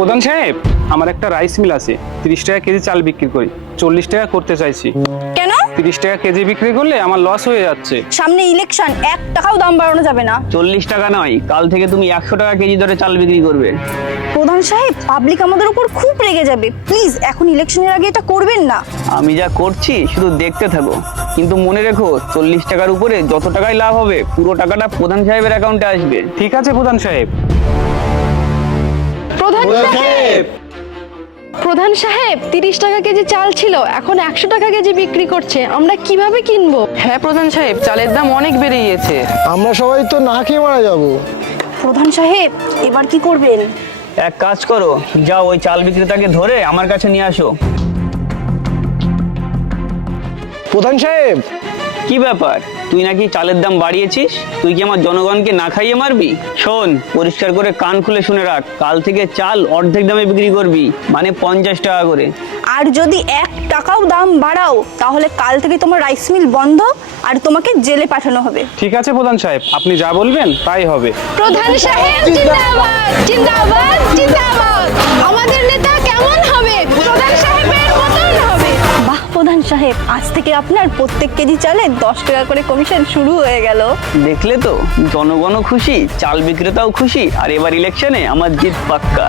প্রধান সাহেব, আমার একটা রাইস মিল আছে, 30 টাকা কেজি চাল বিক্রি করি, 40 টাকা করতে চাইছি। কেন? 30 টাকা কেজি বিক্রি করলে আমার লস হয়ে যাচ্ছে। সামনে ইলেকশন, 1 টাকাও দাম বাড়ানো যাবে না। 40 টাকা নয়, কাল থেকে তুমি 100 টাকা কেজি ধরে চাল বিক্রি করবে। প্রধান সাহেব, পাবলিক আমাদের উপর খুব রেগে যাবে, প্লিজ এখন ইলেকশনের আগে এটা করবেন না। আমি যা করছি শুধু দেখতে থাকো, কিন্তু মনে রেখো 40 টাকার উপরে যত টাকাই লাভ হবে পুরো টাকাটা প্রধান সাহেবের অ্যাকাউন্টে আসবে। ঠিক আছে প্রধান সাহেব। প্রধান সাহেব 30 টাকা কেজি চাল ছিল, এখন 100 টাকা কেজি বিক্রি করছে, আমরা কিভাবে কিনবো? হ্যাঁ প্রধান সাহেব, চালের দাম অনেক বেড়ে গিয়েছে। আমরা সবাই তো না খেয়ে মারা যাবো। প্রধান সাহেব, এবার কি করবেন? এক কাজ করো, যাও ওই চাল বিক্রেতাকে ধরে আমার কাছে নিয়ে আসো। প্রধান সাহেব, কি ব্যাপার, তুই নাকি চালের দাম বাড়িয়েছিস? তুই কি আমার জনগণকে না খাইয়ে মারবি? শোন, পরিষ্কার করে কান খুলে শুনে রাখ, কাল থেকে চাল অর্ধেক দামে বিক্রি করবি, মানে 50 টাকা করে। আর যদি 1 টাকাও দাম বাড়াও তাহলে কাল থেকে তোমার রাইস মিল বন্ধ আর তোমাকে জেলে পাঠানো হবে। ঠিক আছে প্রধান সাহেব, আপনি যা বলবেন তাই হবে। প্রধান সাহেব জিন্দাবাদ জিন্দাবাদ জিন্দাবাদ, আমাদের নেতা কেমন হবে? প্রধান সাহেবের মতন হবে। বাহ প্রধান সাহেব, আজ থেকে আপনার প্রত্যেক কেজি চালে 10 টাকা করে কমিশন শুরু হয়ে গেল। দেখলে তো, জনগণও খুশি, চাল বিক্রেতাও খুশি, আর এবার ইলেকশনে আমার জিত পাক্কা।